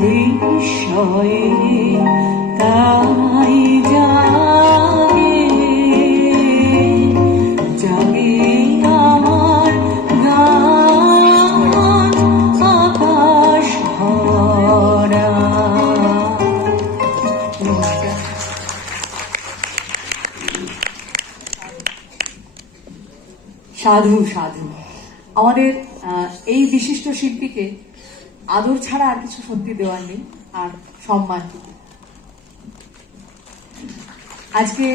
বিষয়ে তাই জাগে জাগে আমার গান আকাশ ভরা। নমস্কার। সাধু সাধু আমাদের এই বিশিষ্ট শিল্পীকে আদর ছাড়া আর কিছু সত্যি দেওয়ার নেই, আর সম্মান। আজকে